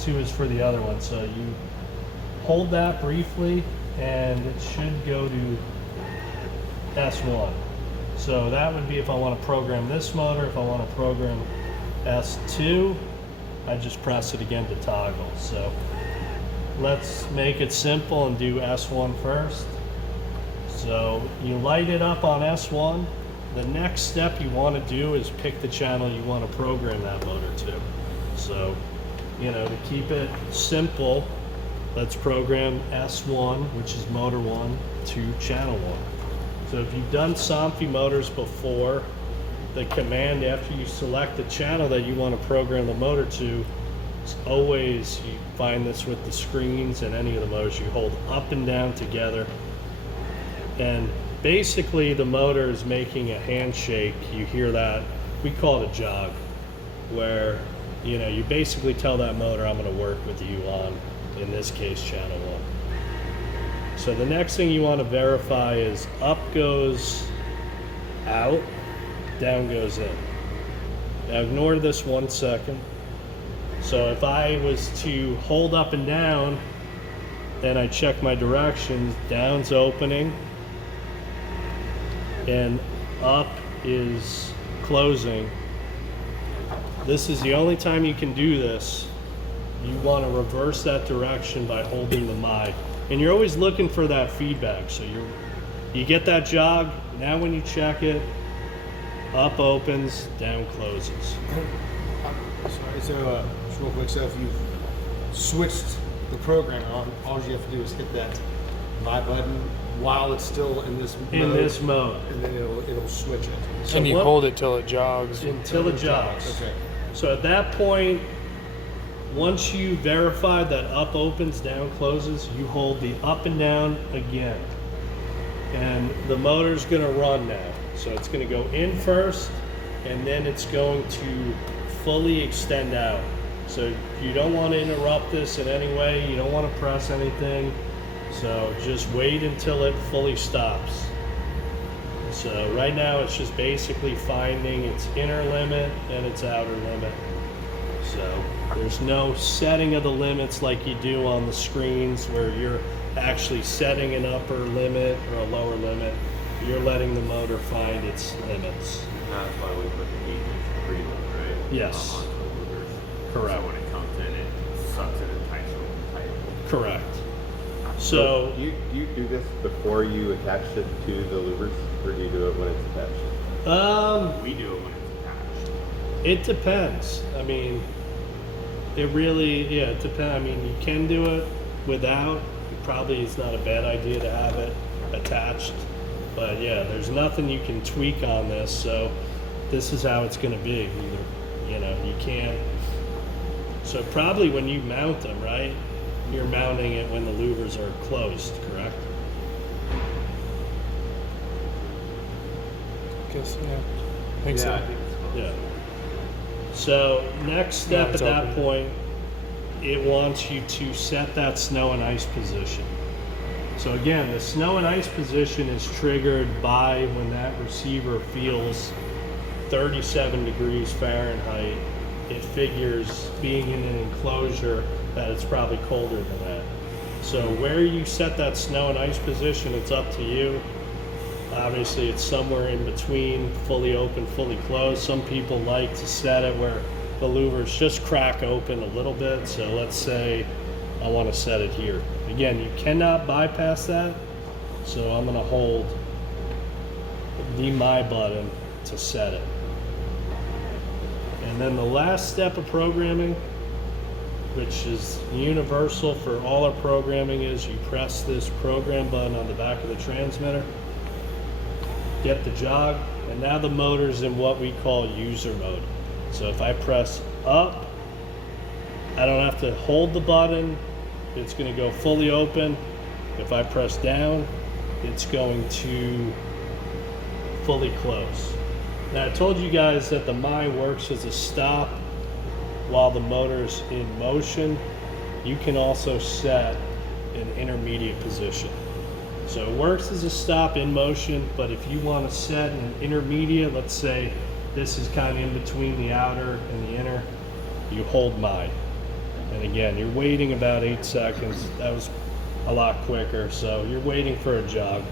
2 is for the other one. So you hold that briefly and it should go to S1. So that would be if I want to program this motor. If I want to program S2, I just press it again to toggle. So let's make it simple and do S1 first. So you light it up on S1. The next step you want to do is pick the channel you want to program that motor to. So, you know, to keep it simple, let's program S1, which is motor 1, to channel 1. So if you've done Somfy motors before, the command after you select the channel that you want to program the motor to is always, you find this with the screens and any of the motors, you hold up and down together. And basically the motor is making a handshake. You hear that, we call it a jog, where you know, you basically tell that motor, I'm going to work with you on, in this case, channel 1. So the next thing you want to verify is up goes out, down goes in. Now ignore this 1 second. So if I was to hold up and down, then I check my directions, down's opening, and up is closing. This is the only time you can do this. You want to reverse that direction by holding the my. And you're always looking for that feedback. So you get that jog, now when you check it, up opens, down closes. So just real quick, so if you've switched the program on, all you have to do is hit that my button while it's still in this mode. In this mode. And then it'll switch it. So and you hold it till it jogs. Until it jogs. Okay. So at that point, once you verify that up opens, down closes, you hold the up and down again. And the motor's gonna run now. So it's gonna go in first, and then it's going to fully extend out. So you don't want to interrupt this in any way. You don't want to press anything. So just wait until it fully stops. So right now it's just basically finding its inner limit and its outer limit. So there's no setting of the limits like you do on the screens where you're actually setting an upper limit or a lower limit. You're letting the motor find its limits. That's why we put the 8-inch preload, right? Yes. On the louvers. Correct. So when it comes in, it sucks it and tightens it tight. Correct. So do you do this before you attach it to the louvers, or do you do it when it's attached? We do it when it's attached. It depends. I mean, it really, yeah, it depends. I mean, you can do it without. Probably it's not a bad idea to have it attached. But yeah, there's nothing you can tweak on this. So this is how it's going to be. Either, you know, you can't. So probably when you mount them, right? You're mounting it when the louvers are closed, correct? Guess, yeah. I think so. I think it's close. Yeah. So next step it's at that open. point, it wants you to set that snow and ice position. So again, the snow and ice position is triggered by when that receiver feels 37 degrees Fahrenheit. It figures, being in an enclosure, that it's probably colder than that. So where you set that snow and ice position, it's up to you. Obviously it's somewhere in between, fully open, fully closed. Some people like to set it where the louvers just crack open a little bit. So let's say I want to set it here. Again, you cannot bypass that. So I'm going to hold the my button to set it. And then the last step of programming, which is universal for all our programming, is you press this program button on the back of the transmitter, get the jog, and now the motor's in what we call user mode. So if I press up, I don't have to hold the button, it's going to go fully open. If I press down, it's going to fully close. Now I told you guys that the my works as a stop while the motor's in motion. You can also set an intermediate position. So it works as a stop in motion, but if you want to set an intermediate, let's say this is kind of in between the outer and the inner, you hold my. And again, you're waiting about 8 seconds. That was a lot quicker. So you're waiting for a jog.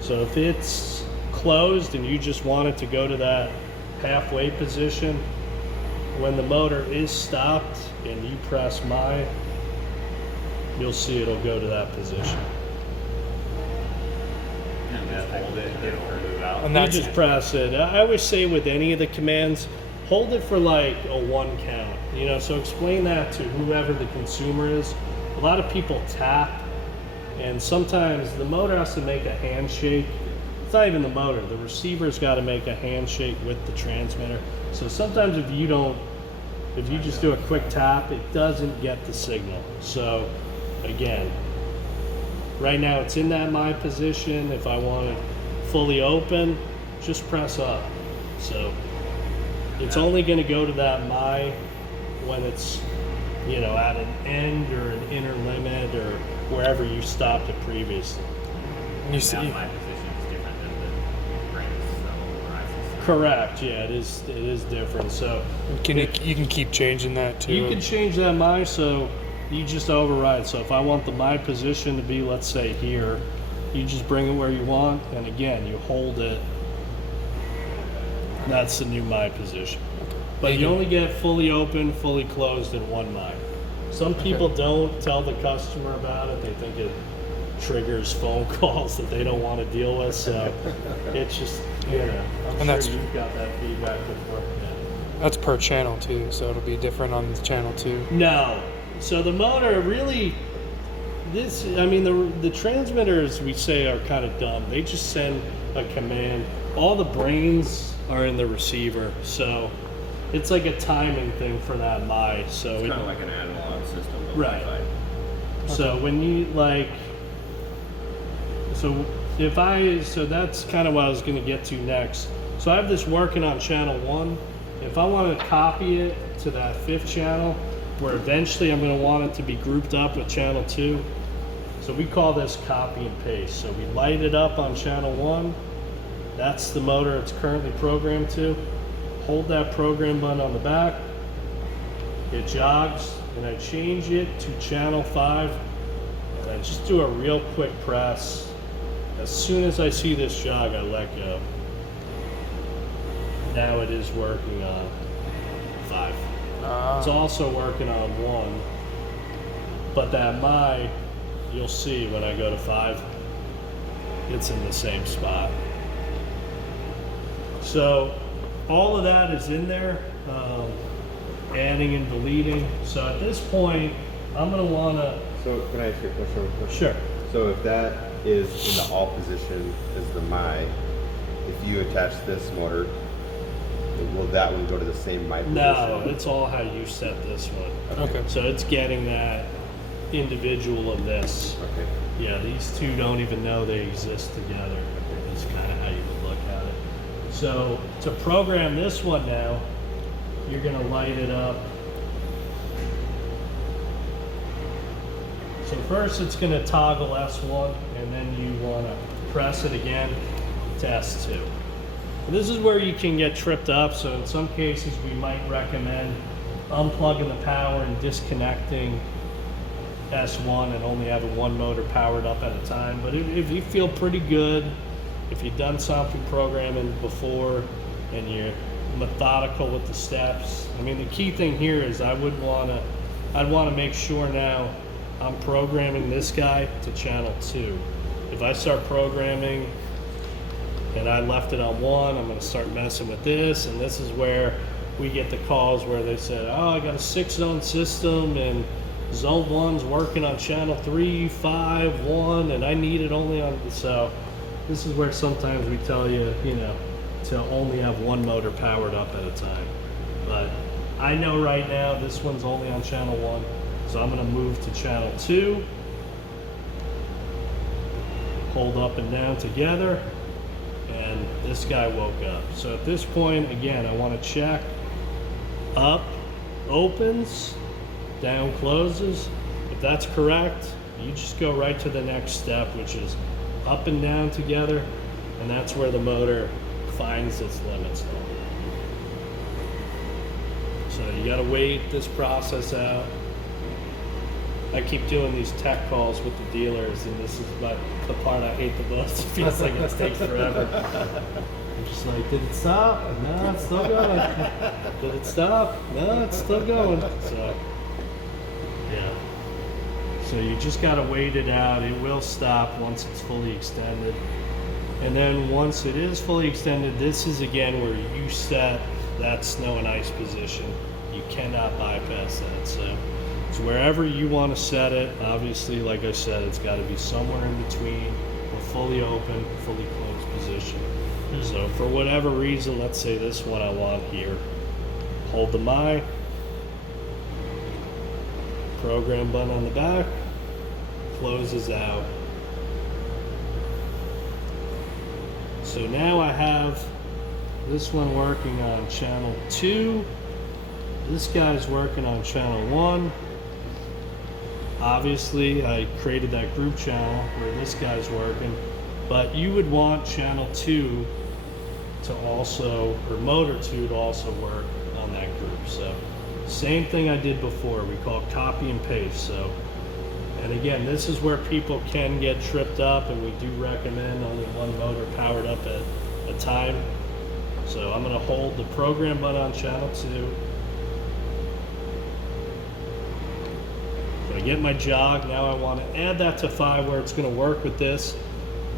So if it's closed and you just want it to go to that halfway position, when the motor is stopped and you press my, you'll see it'll go to that position. And then hold it, it'll move out. And You that's just press it. I always say with any of the commands, hold it for like a 1 count. You know, so explain that to whoever the consumer is. A lot of people tap, and sometimes the motor has to make a handshake. It's not even the motor. The receiver's got to make a handshake with the transmitter. So sometimes if you just do a quick tap, it doesn't get the signal. So again, right now it's in that my position. If I want it fully open, just press up. So it's only going to go to that my when it's, you know, at an end or an inner limit or wherever you stopped it previously. you see. Now my position is different than the brakes, so where I see. Correct. Yeah, it is different. So You can keep changing that too. you can change that my, so you just override. So if I want the my position to be, let's say here, you just bring it where you want, and again, you hold it. That's the new my position. But you only get fully open, fully closed in 1 my. Some people don't tell the customer about it. They think it triggers phone calls that they don't want to deal with. So it's just, you know, I'm And that's- sure you've got that feedback before. Yeah. That's per channel too, so it'll be different on the channel too. No. So the motor really, I mean, the transmitters we say are kind of dumb. They just send a command. All the brains are in the receiver. So it's like a timing thing for that my. So It's it, kind of like an analog system. But Right. Wi-Fi. so when you like, so so that's kind of what I was going to get to next. So I have this working on channel 1. If I want to copy it to that 5th channel, where eventually I'm going to want it to be grouped up with channel 2. So we call this copy and paste. So we light it up on channel 1. That's the motor it's currently programmed to. Hold that program button on the back. It jogs, and I change it to channel 5. And I just do a real quick press. As soon as I see this jog, I let go. Now it is working on 5. It's also working on 1. But that my, you'll see when I go to 5, it's in the same spot. So all of that is in there, adding and deleting. So at this point, I'm going to want to, So can I ask you a question real quick? sure. So if that is in the all position is the my, if you attach this motor, will that one go to the same my position? No, it's all how you set this one. Okay. So it's getting that individual of this. Okay. Yeah, these two don't even know they exist together. That's kind of how you would look at it. So to program this one now, you're going to light it up. So first it's going to toggle S1, and then you want to press it again to S2. And this is where you can get tripped up. So in some cases we might recommend unplugging the power and disconnecting S1 and only having one motor powered up at a time. But if you feel pretty good, if you've done something programming before and you're methodical with the steps, I mean, the key thing here is I'd want to make sure now I'm programming this guy to channel 2. If I start programming and I left it on 1, I'm going to start messing with this, and this is where we get the calls where they said, oh, I got a 6-zone system and zone 1's working on channel 3, 5, 1, and I need it only on, so this is where sometimes we tell you, you know, to only have one motor powered up at a time. But I know right now this one's only on channel 1, so I'm going to move to channel 2, hold up and down together, and this guy woke up. So at this point, again, I want to check up opens, down closes. If that's correct, you just go right to the next step, which is up and down together, and that's where the motor finds its limits. So you got to wait this process out. I keep doing these tech calls with the dealers, and this is the part I hate the most. It feels like it takes forever. I'm just like, did it stop? No, it's still going. Did it stop? No, it's still going. So, yeah. So you just gotta wait it out. It will stop once it's fully extended. And then once it is fully extended, this is again where you set that snow and ice position. You cannot bypass that. So it's wherever you want to set it. Obviously, like I said, it's got to be somewhere in between a fully open, fully closed position. So for whatever reason, let's say this one I want here. Hold the my. Program button on the back. Closes out. So now I have this one working on channel 2. This guy's working on channel 1. Obviously, I created that group channel where this guy's working, but you would want channel 2 to also, or motor 2 to also work on that group. So same thing I did before. We call copy and paste. So, and again, this is where people can get tripped up, and we do recommend only one motor powered up at a time. So I'm going to hold the program button on channel 2. So I get my jog. Now I want to add that to 5 where it's going to work with this.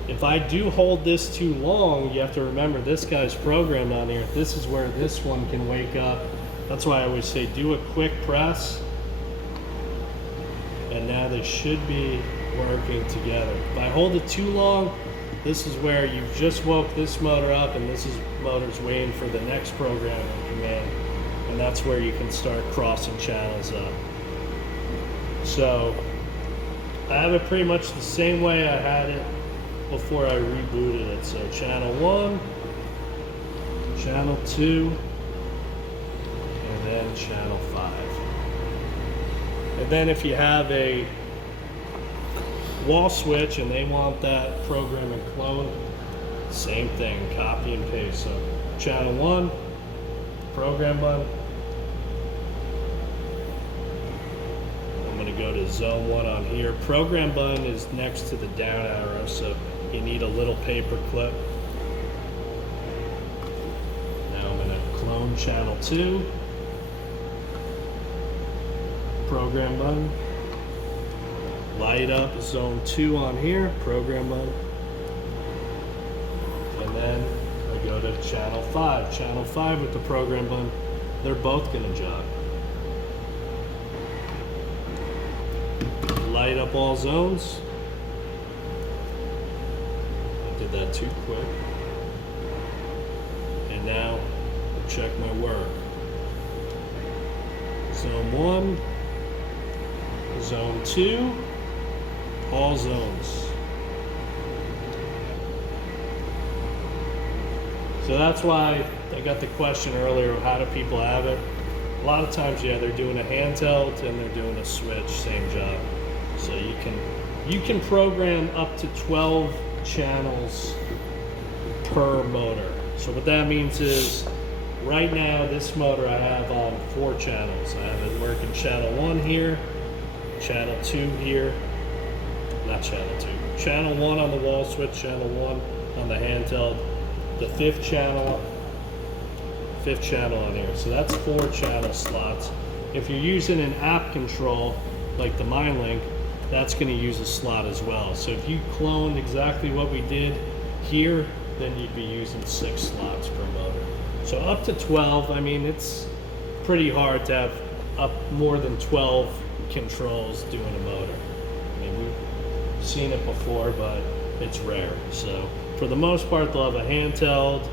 If I do hold this too long, you have to remember this guy's programmed on here. This is where this one can wake up. That's why I always say do a quick press. And now they should be working together. If I hold it too long, this is where you've just woke this motor up, and this is motor's waiting for the next program in command. And that's where you can start crossing channels up. So I have it pretty much the same way I had it before I rebooted it. So channel 1, channel 2, and then channel 5. And then if you have a wall switch and they want that program and clone, same thing, copy and paste. So channel 1, program button. I'm going to go to zone 1 on here. Program button is next to the down arrow, so you need a little paper clip. Now I'm going to clone channel 2. Program button. Light up zone 2 on here, program button. And then I go to channel 5. Channel 5 with the program button. They're both going to jog. Light up all zones. I did that too quick. And now I'll check my work. Zone 1. Zone 2, all zones. So that's why I got the question earlier of how do people have it. A lot of times, yeah, they're doing a handheld and they're doing a switch, same job. So you can program up to 12 channels per motor. So what that means is, right now this motor I have on 4 channels. I have it working channel 1 here, channel 2 here, not channel 2, channel 1 on the wall switch, channel 1 on the handheld, the 5th channel on here. So that's 4 channel slots. If you're using an app control like the MindLink, that's going to use a slot as well. So if you cloned exactly what we did here, then you'd be using 6 slots per motor. So up to 12, I mean, it's pretty hard to have up more than 12 controls doing a motor. I mean, we've seen it before, but it's rare. So for the most part, they'll have a handheld,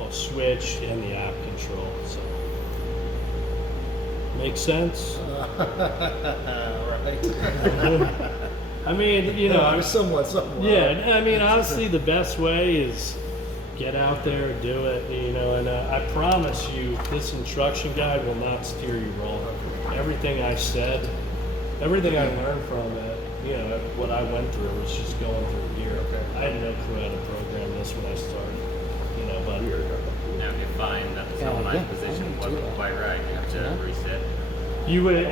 a switch, and the app control. So makes sense? Right. I mean, you know, somewhat. yeah, I mean, honestly, the best way is get out there and do it, you know, and I promise you, this instruction guide will not steer you wrong. Everything I said, everything I learned from it, you know, what I went through was just going through here. I had no clue how to program this when I started, you know, but Now, if you find that the zone 9 position wasn't quite right, you have to reset. you would,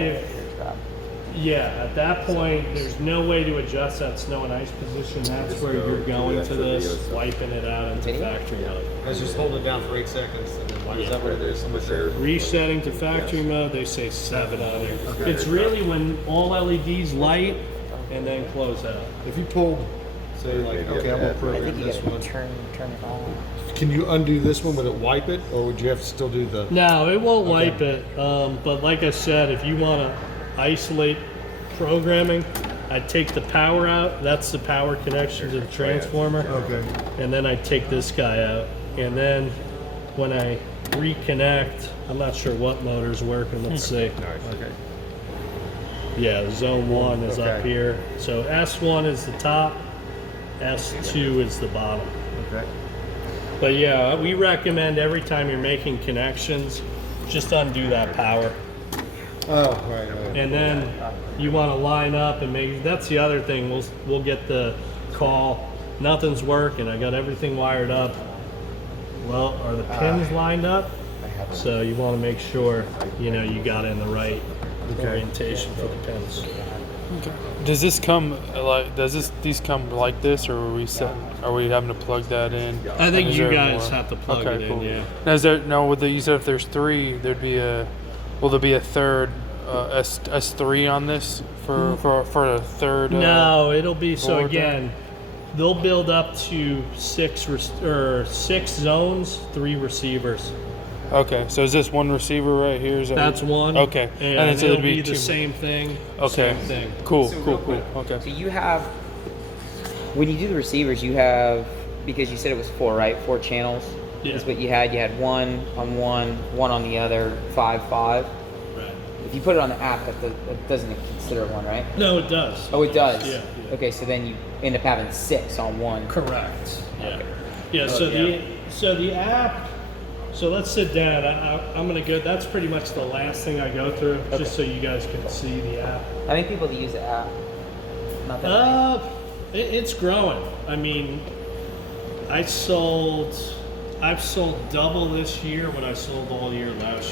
Yeah, at that point, there's no way to adjust that snow and ice position. That's Just where go you're to going the to actual this, video stuff. wiping it out into Video? factory mode. Let's just hold it down for 8 seconds and then why is Yeah. that what it is? With their- Resetting to factory mode, they say 7 on it. Okay. It's really when all LEDs light and then close out. If you pulled, say like, Maybe okay, I'm gonna add- I program think you this gotta one. turn it on. Can you undo this one? Would it wipe it, or would you have to still do the? No, it won't wipe it. But like I said, if you want to isolate programming, I take the power out. That's the power connection to the transformer. Okay. And then I take this guy out. And then when I reconnect, I'm not sure what motor's working. Let's see. Okay. Yeah, zone 1 is up Okay. here. So S1 is the top, S2 is the bottom. Okay. But yeah, we recommend every time you're making connections, just undo that power. Oh, right. And then you want to line up and make, that's the other thing, we'll get the call, nothing's working, I got everything wired up. Well, are the pins lined up? So you want to make sure, you know, you got in the right orientation for the pins. Okay. Does this come like? These come like this, or are we having to plug that in? I think Is you there guys more? have to plug Okay, it cool. in, yeah. Now, is there no? With the, you said if there's 3, there'd be a. Will there be a third S3 on this for a third? No, it'll be, so board again, they'll build up to 6 zones, 3 receivers. Okay, so is this one receiver right here? Is that That's one. Okay, And, then so it'll there'd be two the same thing. Okay. Same thing. Cool, So cool, real cool. quick, Okay. So you have, when you do the receivers, you have, because you said it was 4, right? 4 channels. Yeah. That's what you had. You had 1 on one on the other, 5. Right. If you put it on the app, that doesn't consider 1, right? No, it does. Oh, it does. Yeah. Okay, so then you end up having 6 on 1. Correct. Yeah. Okay. Yeah. So yeah. the app. So let's sit down. I'm gonna go. That's pretty much the last thing I go through, just so you guys can see the app. How many people do use the app? Not that many. It's growing. I mean, I've sold double this year what I sold all year last year.